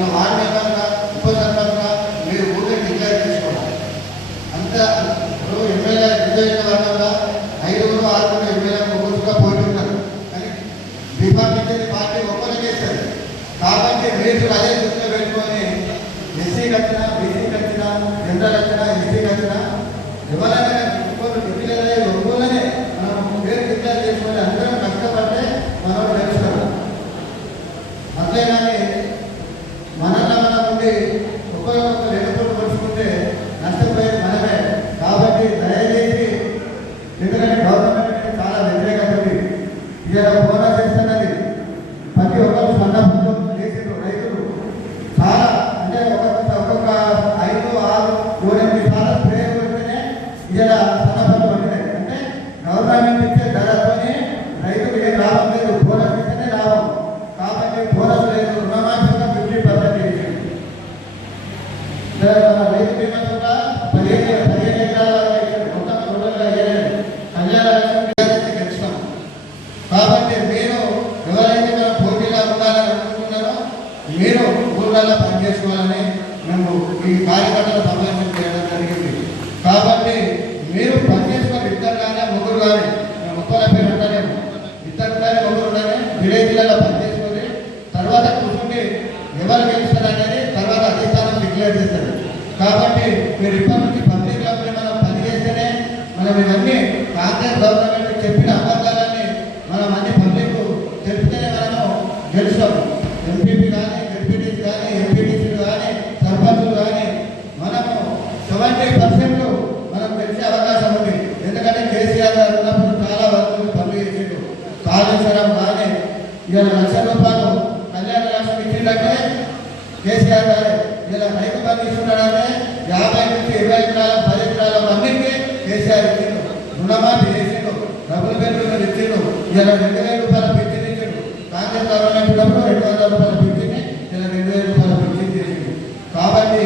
మన వార్డు మెంబర్గా ఉప సర్పంచ్గా మీరు ఊరిని డిక్లేర్ చేసుకోవాలి. అంత ఇప్పుడు ఎమ్మెల్యే నియోజకవర్గంలో 5 6 ఎమ్మెల్యే ముగ్గురుగా పోటీ ఉంటారు, కానీ డిపార్ట్మెంట్ పార్టీ ఒక్కరికి వేస్తారు. కాబట్టి రేటు అదే దృష్టిలో పెట్టుకొని ఎస్సీకి వచ్చినా, బీసీకి వచ్చినా, జనరల్ వచ్చినా, ఎస్సీకి వచ్చినా ఎవరైనా ఒక్కళ్ళనే మనం పేరు డిక్లేర్ చేసుకొని అందరం కష్టపడితే మనం తెలుస్తాము. అంతేగాని మనల్ని మనం ఉండి ఒక్కరికొకరు ఎన్నుకోలు పరుచుకుంటే నష్టపోయేది మనమే. కాబట్టి దయచేసి, ఎందుకంటే గవర్నమెంట్ చాలా వ్యతిరేకత ఉంది. ఇలా బోనస్ ఇస్తున్నది ప్రతి ఒక్కరు సన్నపంతో చేసిండ్రు రైతులు చాలా, అంటే ఒక్కొక్క 5 6 7 8 సార్లు స్ప్రే కొడితేనే ఇలా సన్నపంలు పట్టినాయి. అంటే గవర్నమెంట్ ఇచ్చే ధరతోనే రైతులు ఏం లాభం లేదు, బోనస్ ఇస్తేనే లాభం. కాబట్టి బోనస్ లేదు, రుణమాఫీగా 50% చేసింది. రైతు బీమా కూడా 15 ఎకరాల మొత్తం టోటల్గా కళ్యాణ లక్ష్మి గెలిచినాం. కాబట్టి మీరు ఎవరైతే మనం పోటీగా ఉండాలని అనుకుంటున్నారో మీరు ఊళ్ళలో పనిచేసుకోవాలని మేము ఈ కార్యకర్తల సమావేశం చేయడం జరిగింది. కాబట్టి మీరు పనిచేసుకొని ఇద్దరు కానీ ముగ్గురు కానీ, మేము ముప్పల పేరు ఉంటారేమో, ఇద్దరు కానీ ముగ్గురు కానీ విలేజ్లలో పనిచేసుకొని తర్వాత కూర్చుంటే ఎవరు గెలుస్తారు అనేది తర్వాత అధిష్టానం డిక్లేర్ చేస్తారు. కాబట్టి మీరు ఇప్పటి నుంచి పబ్లిక్లో మనం పనిచేస్తేనే మనం ఇవన్నీ కాంగ్రెస్ గవర్నమెంట్ చెప్పిన అబద్ధాలన్నీ మనం అన్ని పబ్లిక్ చెప్తేనే మనము గెలుస్తాము. ఎంపీపీ కానీ, ఎంపీటీసీ కానీ, ఎంపీటీసీలు కానీ, సర్పంచులు కానీ మనము 70% మనం గెలిచే అవకాశం ఉంది. ఎందుకంటే కేసీఆర్ గారు ఉన్నప్పుడు చాలా వరకు పనులు చేసిండు. కాళేశ్వరం కానీ ఇలా 1,00,000 రూపాయలు కళ్యాణ లక్ష్మి ఇచ్చిందంటే కేసీఆర్ గారు, ఇలా రైతు బంధు ఇస్తున్నాడంటే 50 నుంచి 20 ఎకరాల 10 ఎకరాల అన్నింటినీ కేసీఆర్ ఇచ్చిండు. రుణమాఫీ చేసిండు, డబుల్ బెడ్రూమ్లు ఇచ్చిండు, ఇలా 2,000 రూపాయల పింఛన్ ఇచ్చిండు. కాంగ్రెస్ గవర్నమెంట్ ఉన్నప్పుడు 200 రూపాయల పింఛన్, ఇలా 2,000 రూపాయల పింఛన్ చేసిండు. కాబట్టి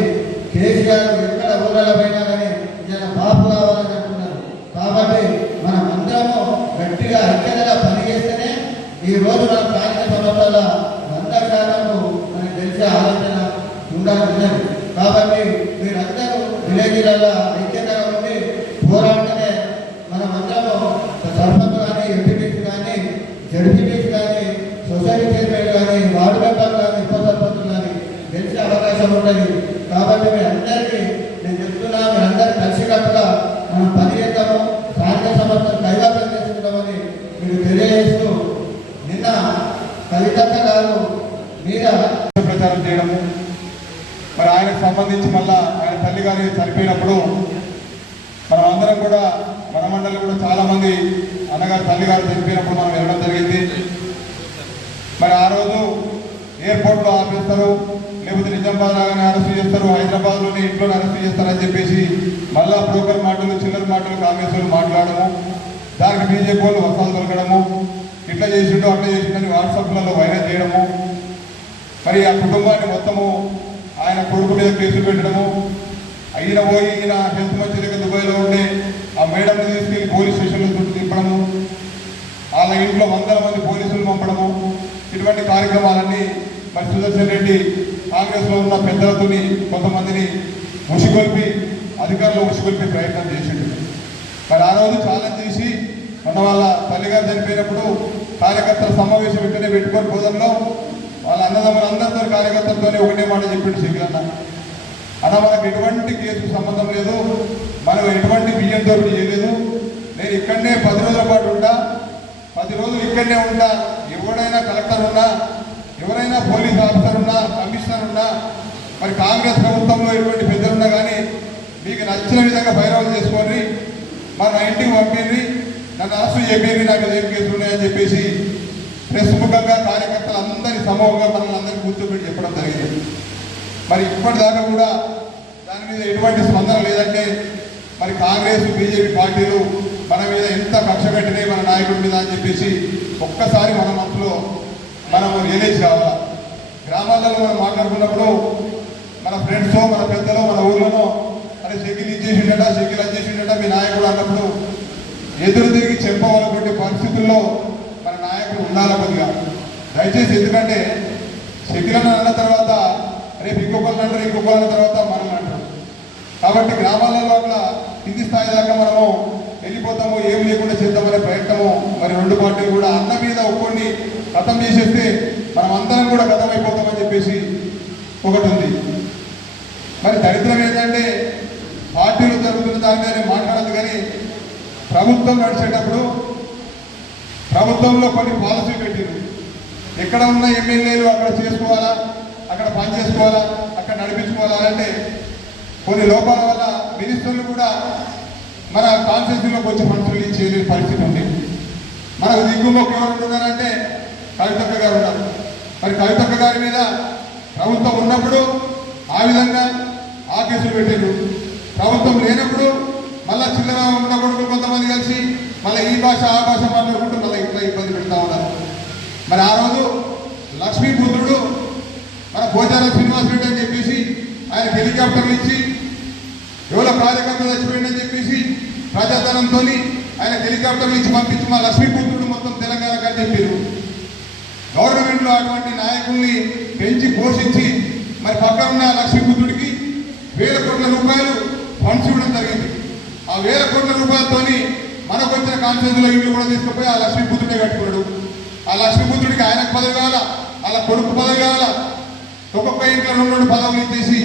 కేసీఆర్ ఎక్కడ ఊళ్ళలో పోయినా కానీ ఇలా బాబు కావాలని అంటున్నారు. కాబట్టి మనం అందరము గట్టిగా ఐక్యతగా పనిచేస్తేనే ఈ రోజు మన స్థానిక సంస్థల 100% మనకి తెలిసే ఆలోచన ఉండాలి. కాబట్టి మీరందరూ విలేజ్లలో ఐక్యతగా ఉండి పోరాటనే మనం అందరము సర్పంచ్ కానీ, ఎంపీటీసీ కానీ, జడ్పీటీసీ కానీ, సొసైటీ చైర్మన్ కానీ, వార్డు మెంబర్లు కానీ, ఉప సర్పంచులు కానీ గెలిచే అవకాశం ఉంటుంది. కాబట్టి మీ అందరికీ నేను చెప్తున్నా, మీరందరూ కలిసికట్టుగా మనం పనిచేద్దాము, స్థానిక సంస్థలు కైవసం చేసుకుంటామని మీరు తెలియజేస్తూ, నిన్న కవితక్క గారు మీద ప్రచారం చేయడము, మరి ఆయనకు సంబంధించి మళ్ళా ఆయన తల్లి గారి చనిపోయినప్పుడు మనం అందరం కూడా మన మండలి కూడా చాలామంది అన్నగారు తల్లి గారు చనిపోయినప్పుడు మనం వెళ్ళడం జరిగింది. మరి ఆ రోజు ఎయిర్పోర్ట్లో ఆపేస్తారు, లేకపోతే నిజామాబాద్ లాగానే అరెస్ట్ చేస్తారు, హైదరాబాద్లోనే ఇంట్లోనే అరెస్ట్ చేస్తారని చెప్పేసి మళ్ళా బ్రోకర్ మాటలు, చిల్లర మాటలు కాంగ్రెస్ వాళ్ళు మాట్లాడము, దానికి బీజేపీ వాళ్ళు వస్తాలు దొరకడము, ఇట్లా చేసిండో అట్లా చేసిండని వాట్సాప్లలో వైరల్ చేయడము, మరి ఆ కుటుంబాన్ని మొత్తము ఆయన కొడుకు మీద కేసులు పెట్టడము, అయిన పోయి ఈయన హెల్త్ మంచి దగ్గర దుబాయ్లో ఉండే ఆ మేడంని తీసుకెళ్లి పోలీస్ స్టేషన్లో చుట్టూ తిప్పడము, వాళ్ళ ఇంట్లో 100 మంది పోలీసులు పంపడము, ఇటువంటి కార్యక్రమాలన్నీ మరి సుదర్శన్ రెడ్డి కాంగ్రెస్లో ఉన్న పెద్దలతో కొంతమందిని ఉసిగొల్పి, అధికారులు ఉసిగొల్పే ప్రయత్నం చేసిండు. మరి ఆ రోజు ఛాలెంజ్ చేసి మొన్న వాళ్ళ తల్లిగారు చనిపోయినప్పుడు కార్యకర్తల సమావేశం వెంటనే పెట్టుకొని పోదంలో వాళ్ళ అన్నదమ్ములు అందరితో కార్యకర్తలతోనే ఒకటే మాట చెప్పిండు శంకరన్న, అన్న మనకు ఎటువంటి కేసు సంబంధం లేదు, మనం ఎటువంటి బియ్యం దోపిడీ చేయలేదు, నేను ఇక్కడనే 10 రోజుల పాటు ఉంటా, 10 రోజులు ఇక్కడనే ఉంటా, ఎవరైనా కలెక్టర్ ఉన్నా, ఎవరైనా పోలీస్ ఆఫీసర్ ఉన్నా, కమిషనర్ ఉన్నా, మరి కాంగ్రెస్ ప్రభుత్వంలో ఎటువంటి పెద్దలున్నా కానీ మీకు నచ్చిన విధంగా బైరవలు చేసుకొని మా నా ఇంటికి పంపింది, నన్ను అరెస్ట్ చేయండి, నాకు ఏం కేసులు ఉన్నాయని చెప్పేసి ప్రెస్ ముఖంగా కార్యకర్తలు అందరి సమూహంగా మనల్ని అందరినీ కూర్చోబెట్టి చెప్పడం జరిగింది. మరి ఇప్పటిదాకా కూడా దాని మీద ఎటువంటి స్పందన లేదంటే మరి కాంగ్రెస్, బీజేపీ పార్టీలు మన మీద ఎంత కక్ష పెట్టినాయి మన నాయకుడి మీద అని చెప్పేసి ఒక్కసారి మన మనసులో మనము రియలైజ్ కావాలా. గ్రామాలలో మనం మాట్లాడుకున్నప్పుడు మన ఫ్రెండ్స్, మన పెద్దలు, మన ఊళ్ళో అరే షెకిల్ ఇచ్చేసిండట, షెకిల్ వచ్చేసిండట మీ నాయకుడు అన్నప్పుడు ఎదురు తిరిగి చెప్పవలటువంటి పరిస్థితుల్లో మన నాయకుడు ఉండాలి కొద్దిగా దయచేసి. ఎందుకంటే షెకిల్ అన్న తర్వాత రేపు ఇంకొకరిని అంటారు, ఇంకొకరిన తర్వాత మనల్ని అంటారు. కాబట్టి గ్రామాలలో అట్లా కింది స్థాయి దాకా మనము వెళ్ళిపోతాము, ఏం లేకుండా చేద్దామనే ప్రయత్నము మరి రెండు పార్టీలు కూడా అన్న మీద ఒక్కొన్ని ఖతం చేసేస్తే మనం అందరం కూడా ఖతం అయిపోతామని చెప్పేసి ఒకటి ఉంది. మరి దరిద్రం ఏంటంటే పార్టీలు జరుగుతున్న దాని మీద మాట్లాడదు, కానీ ప్రభుత్వం నడిచేటప్పుడు ప్రభుత్వంలో కొన్ని పాలసీలు పెట్టింది. ఎక్కడ ఉన్న ఎమ్మెల్యేలు అక్కడ చేసుకోవాలా, అక్కడ పని చేసుకోవాలా, అక్కడ నడిపించుకోవాలా అంటే కొన్ని లోపాల వల్ల మినిస్టర్లు కూడా మన కాన్స్టిట్యూన్సీలోకి వచ్చి ఫండ్స్ రిలీజ్ చేయలేని పరిస్థితి ఉంది. మనకు దిగుమొక్క ఎవరు ఉన్నారంటే కవితక్క గారు ఉన్నారు. మరి కవితక్క గారి మీద ప్రభుత్వం ఉన్నప్పుడు ఆ విధంగా ఆ కేసులు పెట్టారు, ప్రభుత్వం లేనప్పుడు మళ్ళా చిల్లర ఉన్న కొడుకులు కొంతమంది కలిసి మళ్ళీ ఈ భాష ఆ భాష మాట్లాడుకుంటూ మళ్ళీ ఇట్లా ఇబ్బంది పెడతా ఉన్నారు. మరి ఆ రోజు లక్ష్మీపుత్రుడు మన భోజాల శ్రీనివాస్ రెడ్డి అని చెప్పేసి ఆయన హెలికాప్టర్లు ఇచ్చి ఎవరో కార్యకర్త చచ్చిపోయిందని చెప్పేసి ప్రజాధనంతో ఆయన హెలికాప్టర్లు ఇచ్చి పంపించి మా లక్ష్మీపుత్రుడు మొత్తం తెలంగాణ అని చెప్పారు. గవర్నమెంట్లో అటువంటి నాయకుల్ని పెంచి పోషించి మరి పక్కన ఉన్న లక్ష్మీపుత్రుడికి 1000 కోట్ల రూపాయలు ఫండ్స్ ఇవ్వడం జరిగింది. ఆ 1000 కోట్ల రూపాయలతోని మనకు వచ్చిన కాన్ఫరెన్స్లో ఇల్లు కూడా తీసుకుపోయి ఆ లక్ష్మీపుత్రుడే కట్టుకున్నాడు. ఆ లక్ష్మీపుత్రుడికి ఆయనకు పదవి కావాలా, వాళ్ళ కొడుకు పదవి కావాలా, ఒక్కొక్క ఇంట్లో 2 పదవులు ఇచ్చేసి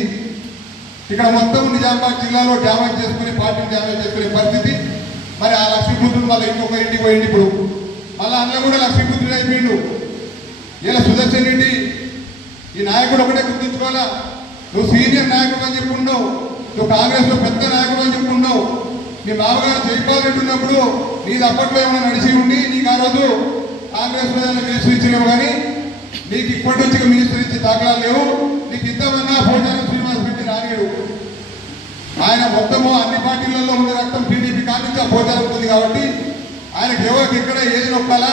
ఇక్కడ మొత్తం నిజామాబాద్ జిల్లాలో డ్యామేజ్ చేసుకుని పార్టీని డ్యామేజ్ చేసుకునే పరిస్థితి. మరి ఆ లక్ష్మీపుత్రుడు మళ్ళీ ఇంకొక ఇంటికి పోయింది. ఇప్పుడు మళ్ళీ అందులో కూడా లక్ష్మీపుత్రుడు అయిపోయిండు. ఇలా సుదర్శన్ రెడ్డి ఈ నాయకుడు ఒకటే గుర్తుంచుకోవాలా, నువ్వు సీనియర్ నాయకుడు అని చెప్పుకున్నావు, నువ్వు కాంగ్రెస్లో పెద్ద నాయకుడు అని చెప్పుకున్నావు. మీ మామగారు జైపాల్ రెడ్డి ఉన్నప్పుడు నీది అప్పట్లో ఏమైనా నడిచి ఉండి నీకు ఆ రోజు కాంగ్రెస్లో ఏమైనా మినిస్టర్ ఇచ్చినావు, కానీ నీకు ఇప్పటి నుంచి మినిస్టర్ ఇచ్చే దాఖలాలు లేవు. నీకు ఇంతమన్నా భోజనం శ్రీనివాస్ రెడ్డి రానిడు. ఆయన మొత్తము అన్ని పార్టీలలో ఉన్న రక్తం టీడీపీ కానించి ఆ భోజనం ఉంది కాబట్టి ఆయనకు ఎవరికి ఎక్కడ ఏది నొక్కాలా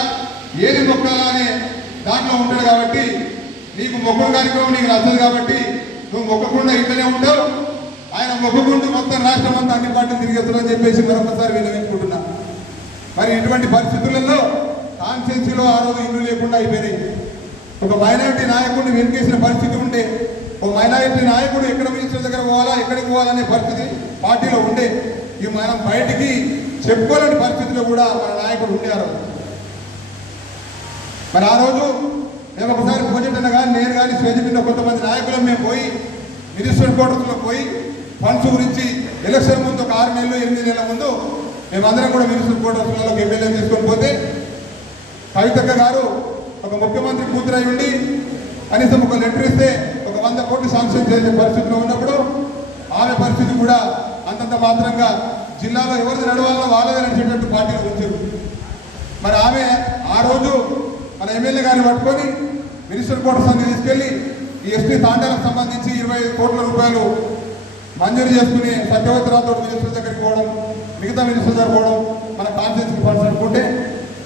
ఏది నొక్కాలా అనే దాంట్లో ఉంటాడు. కాబట్టి నీకు మొక్కుడు కార్యక్రమం నీకు నచ్చదు కాబట్టి నువ్వు మొక్కకుండా ఇక్కడే ఉండవు. ఆయన మొక్కుకుంటూ మొత్తం రాష్ట్రం అంతా అన్ని పార్టీలు తిరిగేస్తుందని చెప్పేసి మరొకసారి విన్నవించుకుంటున్నా. మరి ఇటువంటి పరిస్థితులలో కాన్స్టిట్యూన్సీలో ఆ రోజు ఇల్లు లేకుండా అయిపోయినాయి. ఒక మైనారిటీ నాయకుడిని వెనుకేసిన పరిస్థితి ఉండే, ఒక మైనారిటీ నాయకుడు ఎక్కడ మినిస్టర్ దగ్గర పోవాలా ఎక్కడికి పోవాలనే పరిస్థితి పార్టీలో ఉండే. ఇవి మనం బయటికి చెప్పుకోలేని పరిస్థితిలో కూడా మన నాయకుడు ఉండేవారు. మరి ఆ రోజు మేము ఒకసారి పూజెంటన్న కానీ నేను కానీ స్టేజ్ మీద కొంతమంది నాయకులు మేము పోయి మినిస్టర్ క్వార్టర్స్లో పోయి ఫండ్స్ గురించి ఎలక్షన్ ముందు ఒక 6 నెలలు 8 నెలల ముందు మేమందరం కూడా మినిస్టర్ క్వార్టర్స్లలో ఎమ్మెల్యే తీసుకొని పోతే కవితక్క గారు ఒక ముఖ్యమంత్రి కూతురై ఉండి కనీసం ఒక లెటర్ ఇస్తే ఒక 100 కోట్లు శాంక్షన్ చేసే పరిస్థితిలో ఉన్నప్పుడు ఆమె పరిస్థితి కూడా అంతంత మాత్రంగా జిల్లాలో ఎవరిది నడవాలో వాళ్ళదే నడిచేటట్టు పార్టీలు ఉంచారు. మరి ఆమె ఆ రోజు మన ఎమ్మెల్యే గారిని పట్టుకొని మినిస్టర్ క్వార్టర్స్ అన్ని తీసుకెళ్లి ఈ ఎస్టీ తాండాలకు సంబంధించి 25 కోట్ల రూపాయలు మంజూరు చేసుకుని సత్యవతిరావుతో మినిస్టర్ దగ్గరికి పోవడం, మిగతా మినిస్టర్ దగ్గర పోవడం, మన కాన్స్టిట్యూన్సీ ఫండ్స్ అనుకుంటే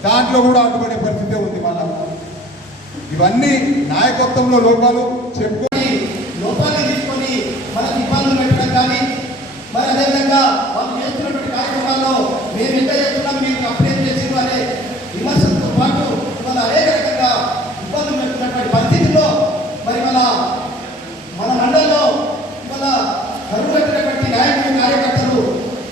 దాంట్లో కూడా అడ్డుపడే పరిస్థితే ఉంది. మన ఇవన్నీ నాయకత్వంలో లోపాలు చెప్పుకొని లోపాలు తీసుకొని మనకు ఇబ్బందులు పెట్టడం కానీ మరి అదేవిధంగా వాళ్ళు చేస్తున్నటువంటి కార్యక్రమాల్లో మేము ఎంత చేస్తున్నాం మీకు అప్డేట్ చేసి అనే విమర్శలతో పాటు ఇవాళ అనేక రకంగా ఇబ్బందులు పెడుతున్నటువంటి పరిస్థితుల్లో మరి మన మండలంలో ఇవాళ కరువు కట్టినటువంటి నాయకులు కార్యకర్తలు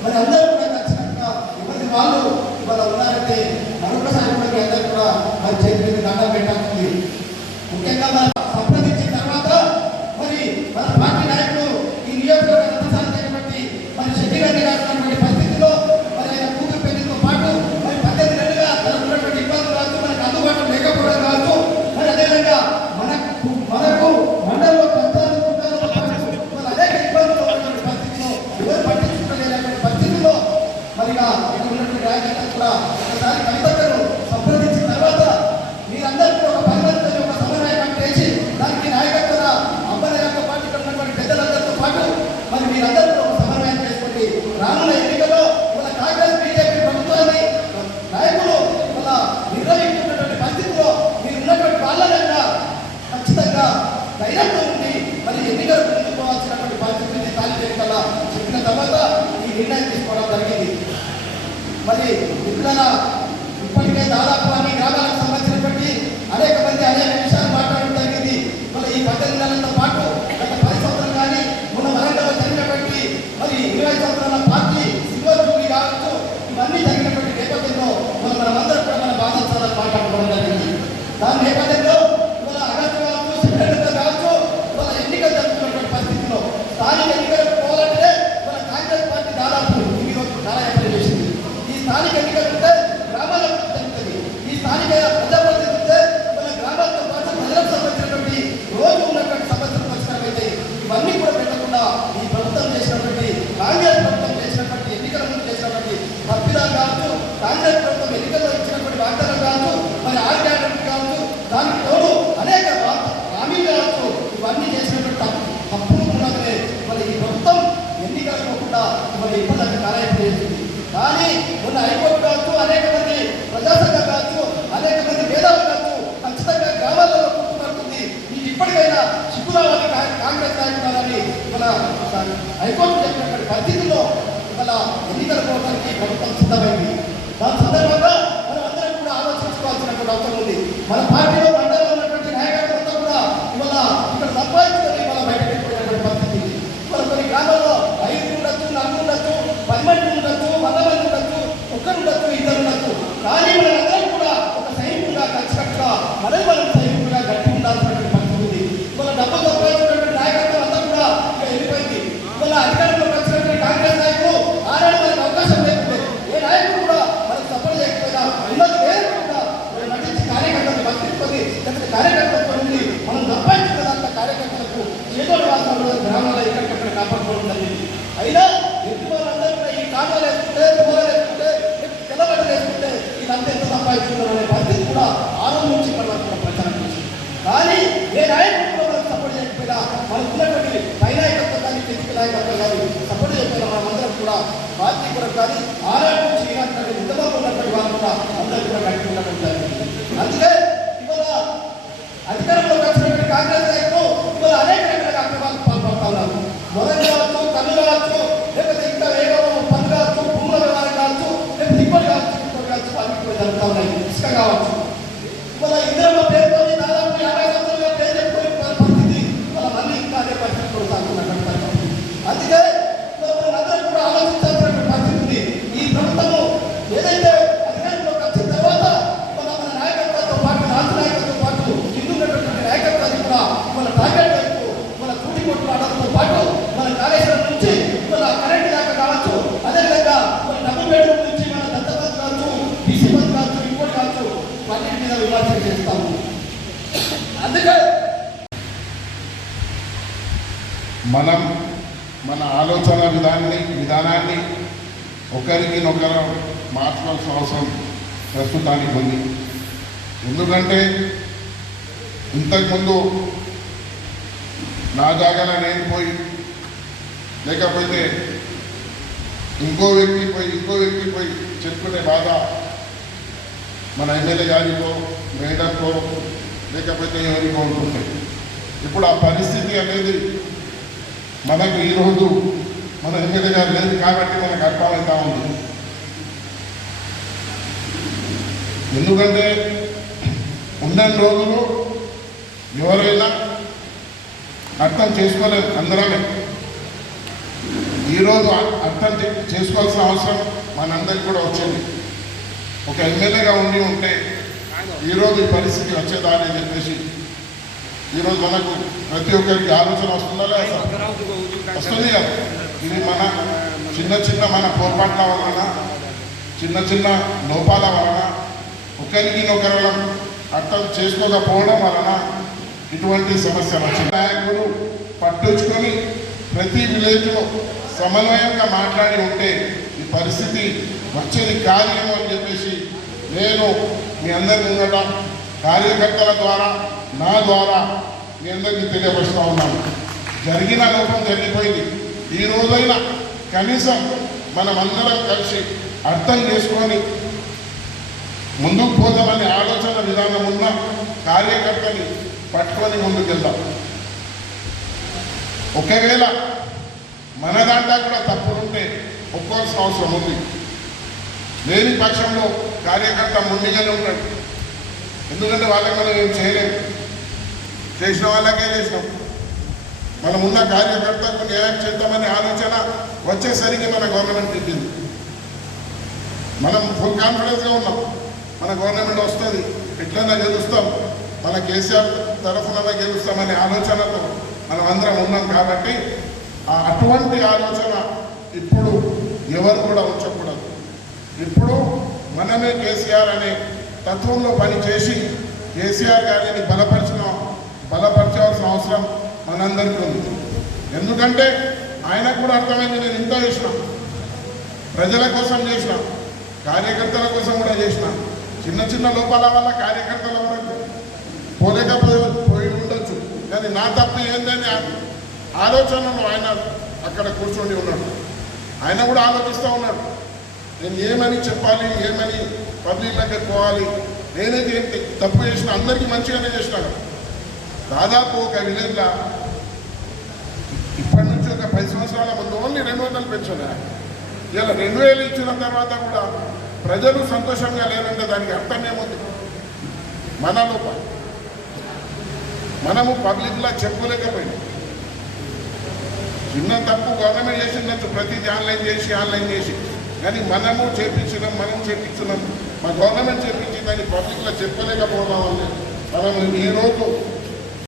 మరి అందరూ కూడా ఖచ్చితంగా ఎవరి వాళ్ళు ఇవాళ ఉన్నారంటే మరొకసారి కూడా మీ అందరూ కూడా మరి చేతి మీద దండం పెట్టాల్సింది. ముఖ్యంగా మనం సంప్రదించిన తర్వాత మరి మన పార్టీ నాయకులు ఈ నియోజకవర్గ రథసాధించినటువంటి మరి శక్తిరెడ్డి గారు ఉన్నటువంటి పరిస్థితిలో మరి ఆయన కూతురు పెళ్లితో పాటు మరి 18 నెలలుగా తనకు ఉన్నటువంటి ఇబ్బందులు కావచ్చు, మనకు అందుబాటులో లేకపోవడం కావచ్చు, మరి అదేవిధంగా మనకు మండలంలో మరి అనేక ఇబ్బందులు ఉన్నటువంటి పరిస్థితిలో ఎవరు పట్టించుకోలేనటువంటి పరిస్థితిలో మరి ఇక్కడ ఉన్నటువంటి రాజకీయాలు కూడా ఒకసారి కవితను సంప్రదించిన తర్వాత మీరందరూ కూడా ఒక 10 మందితో ఒక సమన్వయం చేసి దానికి నాయకత్వ అబ్బాయి యొక్క పార్టీ ఉన్నటువంటి పెద్దలందరితో పాటు మరి మీరందరూ కూడా ఒక సమన్వయం చేసుకుంటే రానున్న ఎన్నికల్లో మన కాంగ్రెస్ బీజేపీ ప్రభుత్వాన్ని నాయకులు మన నిర్వహిస్తున్నటువంటి పరిస్థితిలో మీరు ఉన్నటువంటి వాళ్ళనైనా ఖచ్చితంగా ధైర్యంతో ఉండి మరి ఎన్నికలకు ముందుకోవాల్సినటువంటి పరిస్థితిని తాలిపేకల్లా చెప్పిన తర్వాత ఈ నిర్ణయం తీసుకోవడం జరిగింది. మరి ఇక్కడ ఇప్పటికే దాదాపు అన్ని గ్రామాలకు సంబంధించినటువంటి అనేక మంది అనేక విషయాలు మాట్లాడడం జరిగింది. మళ్ళీ ఈ 18 నెలలతో పాటు గత మాట్లాడుకోవడం జరిగింది. దాని నేపథ్యంలో ఇవాళ ఆగస్టు కావచ్చు, సెప్టెంబర్ కావచ్చు, ఇవాళ ఎన్నికలు జరుగుతున్నటువంటి పరిస్థితుల్లో స్థానిక ఎన్నికలకు పోవాలంటే ఇవాళ కాంగ్రెస్ పార్టీ దాదాపు ఈరోజు నారాయణ చేసింది. ఈ స్థానిక ఎన్నికలు ఉంటే గ్రామాల జరుగుతుంది. ఈ స్థానిక ప్రజాప్రతినిధులు ఉంటే ఇవాళ గ్రామాలతో పాటు ప్రజలకు సంబంధించినటువంటి రోజు ఉన్నటువంటి సమస్యలు పరిష్కారమైతే ఇవన్నీ కూడా పెట్టకుండా ఈ ప్రభుత్వం చేసినటువంటి కాంగ్రెస్ ప్రభుత్వం చేసినటువంటి ఎన్నికల ముందు చేసినటువంటి తప్పిదాలు కావచ్చు, కాంగ్రెస్ ప్రభుత్వం ఎన్నికల్లో ఇచ్చినటువంటి వాగ్దానం కావచ్చు, మరి ఆర్గానిక్ కావచ్చు, దానికి తోడు అనేక హామీలు కావచ్చు, ఇవన్నీ చేసినటువంటి తప్పులు ఉండగానే మరి ఈ ప్రభుత్వం ఎన్నికలు పోకుండా మరి ఇప్పటికీ కార్యక్రమం చేస్తుంది. కానీ మొన్న హైకోర్టు కావచ్చు, అనేక మంది ప్రజాసంఘం కావచ్చు, అనేక మంది మేధావులు కావచ్చు ఖచ్చితంగా గ్రామాలలో కూర్చుపడుతుంది. మీకు ఇప్పటికైనా సిగ్గురావాలి కాంగ్రెస్ నాయకులని మన హైకోర్టు చెప్పినటువంటి పరిస్థితుల్లో ఇవాళ ఎన్నికల పోవడానికి ప్రభుత్వం సిద్ధమైంది. దాని సందర్భంగా మనం అందరం కూడా ఆలోచించుకోవాల్సినటువంటి అవసరం ఉంది. మన పార్టీలో మండలంలో ఉన్నటువంటి నాయకత్వం అంతా కూడా ఇవాళ ఇక్కడ సంపాదించుకొని ఇవాళ బయటకు వెళ్ళిపోయినటువంటి పరిస్థితి. ఇవాళ కొన్ని గ్రామాల్లో 5 ఉండొచ్చు, 4 ఉండొచ్చు, 10 మంది ఉండొచ్చు, 100 మంది ఉండొచ్చు, ఒక్కరు ఉండొచ్చు, 2 ఉండొచ్చు. కానీ మనందరం కూడా ఒక సైనికులుగా కలిసికట్టుగా మనం సైనికులుగా గట్టి ఉండాల్సినటువంటి పరిస్థితి ఉంది. ఇవాళ డబ్బు సంపాదించినటువంటి నాయకత్వం అంతా కూడా ఇక్కడ వెళ్ళిపోయింది. ఇవాళ అధికారంలోకి వచ్చినటువంటి కాంగ్రెస్ నాయకులు ఆనాడు మనకు అవకాశం లేకుంటే ఏ నాయకుడు కూడా మనకు సపోర్ట్ చేయకపోయినా ఉన్నది వేరే కూడా నటించి కార్యకర్తలు వర్తించుకొని లేకపోతే కార్యకర్తలతో నుండి మనం సంపాదించుకున్నంత కార్యకర్తలకు ఏదో రాష్ట్రంలో గ్రామాల్లో ఎక్కడికక్కడ కాపాడుకోవడం జరిగింది. అయినా ఎదుటి వాళ్ళందరూ కూడా ఈ కాండాలు వేసుకుంటే, దుమ్మలు వేసుకుంటే, తెల్లబట్టలు వేసుకుంటే ఇదంతా ఎంత సంపాదించుకున్నారు అనే పరిస్థితి కూడా ఆరంభించి మనం ప్రచారం చేసింది. కానీ ఏ నాయకుడు కూడా మనకు సపోర్ట్ చేయకపోయినా మనకు ఉన్నటువంటి పై నాయకత్వం కానీ కింది నాయకత్వం కానీ సపోర్ట్ చేయకపోయినా మనమందరం కూడా పార్టీ కూడా కానీ ఆనాటి నుంచి ఈనాటి ఉద్యమంలో ఉన్నటువంటి వాళ్ళు కూడా అందరూ కూడా కట్టి ఉండడం జరిగింది. అందుకే ఇవాళ అధికారంలోకి వచ్చినటువంటి కాంగ్రెస్ నాయకులు ఇవాళ అనేక రకాల అక్రమాలకు పాల్పడుతూ ఉన్నారు. మొదటి కావచ్చు, కన్ను కావచ్చు, లేకపోతే ఇంకా వేగం పన్ను కావచ్చు, భూముల వ్యవహారం కావచ్చు, లేకపోతే ఇంకోటి కావచ్చు, ఇంకోటి కావచ్చు, అన్ని కూడా జరుగుతూ ఉన్నాయి. ఇసుక కావచ్చు. ఇవాళ ఇంద్రమ్మ పేరుతో దాదాపు 50 సంవత్సరాలుగా పేరు చెప్పుకునే పరిస్థితి వాళ్ళ మళ్ళీ ఇంకా అదే పరిస్థితి కొనసాగుతున్నటువంటి పరిస్థితి. అందుకే అందరూ కూడా ఆలోచించాల్సినటువంటి పరిస్థితి ఉంది. ఈ ప్రభుత్వము ఏదైతే అధికారంలోకి వచ్చిన తర్వాత మన నాయకత్వంతో పాటు రాష్ట్ర నాయకత్వంతో పాటు కింద ఉన్నటువంటి నాయకత్వాన్ని కూడా మన టార్గెట్ వైపు మన కూటి కొట్టు ఆడడంతో పాటు మన కాళేశ్వరం నుంచి మన కరెంట్ దాకా కావచ్చు, అదేవిధంగా మన డబుల్ బెడ్రూమ్ నుంచి మన దత్తపతి కావచ్చు, బీసీ పది కావచ్చు, ఇంకోటి కావచ్చు, వాటి మీద విమర్శలు చేస్తాము. అందుకే మనం మన ఆలోచన విధానాన్ని ఒకరికినొకరు మార్చుకోవాల్సిన అవసరం ప్రస్తుతానికి ఉంది. ఎందుకంటే ఇంతకుముందు నా జాగాలో నేను పోయి, లేకపోతే ఇంకో వ్యక్తి పోయి చెప్పుకునే బాధ మన ఎమ్మెల్యే గారికో, మేడర్కో, లేకపోతే ఎవరికో ఉంటుంది. ఇప్పుడు ఆ పరిస్థితి అనేది మనకు ఈరోజు మన ఎమ్మెల్యే గారు లేదు కాబట్టి మనకు అర్థమవుతా ఉంది. ఎందుకంటే ఉన్న రోజులు ఎవరైనా అర్థం చేసుకోలేదు, అందరమే. ఈరోజు అర్థం చేసుకోవాల్సిన అవసరం మనందరికి కూడా వచ్చింది. ఒక ఎమ్మెల్యేగా ఉంటే ఈరోజు ఈ పరిస్థితి వచ్చేదా అని చెప్పేసి ఈరోజు మనకు ప్రతి ఒక్కరికి ఆలోచన వస్తుందా లేదా? వస్తుంది కదా. ఇది మన చిన్న మన పొరపాట్ల వలన, చిన్న లోపాల వలన, ఒకరికి ఒకరు అర్థం చేసుకోకపోవడం వలన ఇటువంటి సమస్యలు వచ్చిన నాయకులు పట్టించుకొని ప్రతి విలేజ్లో సమన్వయంగా మాట్లాడి ఉంటే ఈ పరిస్థితి వచ్చేది కాదేమో అని చెప్పేసి నేను మీ అందరి ముంగట కార్యకర్తల ద్వారా, నా ద్వారా మీ అందరికీ తెలియపరుస్తూ ఉన్నాను. జరిగిన లోపం జరిగిపోయింది. ఈ రోజైనా కనీసం మనమందరం కలిసి అర్థం చేసుకొని ముందుకు పోదామనే ఆలోచన విధానం ఉన్న కార్యకర్తని పట్టుకొని ముందుకెళ్దాం. ఒకవేళ మన దాంట్లో కూడా తప్పులుంటే ఒప్పుకోవాల్సిన అవసరం ఉంది. లేని పక్షంలో కార్యకర్త ముందుగానే ఉంటాడు. ఎందుకంటే వాళ్ళకి మనం ఏం చేయలేము. చేసిన వాళ్ళకే చేసినాం. మనం ఉన్న కార్యకర్తకు న్యాయం చేద్దామనే ఆలోచన వచ్చేసరికి మన గవర్నమెంట్ తిట్టింది. మనం ఫుల్ కాన్ఫిడెన్స్గా ఉన్నాం. మన గవర్నమెంట్ వస్తుంది, ఎట్లన్నా గెలుస్తాం, మన కేసీఆర్ తరఫున గెలుస్తామనే ఆలోచనతో మనం అందరం ఉన్నాం. కాబట్టి అటువంటి ఆలోచన ఇప్పుడు ఎవరు కూడా ఉంచకూడదు. ఇప్పుడు మనమే కేసీఆర్ అనే తత్వంలో పనిచేసి కేసీఆర్ గారిని బలపరచాల్సిన అవసరం మనందరికీ ఉంది. ఎందుకంటే ఆయనకు కూడా అర్థమైంది, నేను ఇంత చేసిన, ప్రజల కోసం చేసిన, కార్యకర్తల కోసం కూడా చేసిన. చిన్న చిన్న లోపాల వల్ల కార్యకర్తల వరకు పోయి ఉండొచ్చు, కానీ నా తప్పు ఏందని ఆలోచనలో ఆయన అక్కడ కూర్చొని ఉన్నాడు. ఆయన కూడా ఆలోచిస్తూ ఉన్నాడు, నేను ఏమని చెప్పాలి, ఏమని పబ్లిక్లోకి పోవాలి, నేనైతే ఏంటి తప్పు చేసిన, అందరికీ మంచిగానే చేసినాను. దాదాపు ఒక విలేజ్లో ఇప్పటి నుంచి ఒక 10 సంవత్సరాల ముందు ఓన్లీ 200 పెన్షన్, ఇలా 2000 ఇచ్చిన తర్వాత కూడా ప్రజలు సంతోషంగా లేరంటే దానికి అర్థం ఏముంది? మన లోపల మనము పబ్లిక్లా చెప్పుకోలేకపోయినాం. చిన్న తప్పు గవర్నమెంట్ చేసిండొచ్చు, ప్రతిదీ ఆన్లైన్ చేసి, కానీ మనం చేపించినాం, మా గవర్నమెంట్ చేపించిందని పబ్లిక్లో చెప్పలేకపోవడం వల్ల మనం ఈరోజు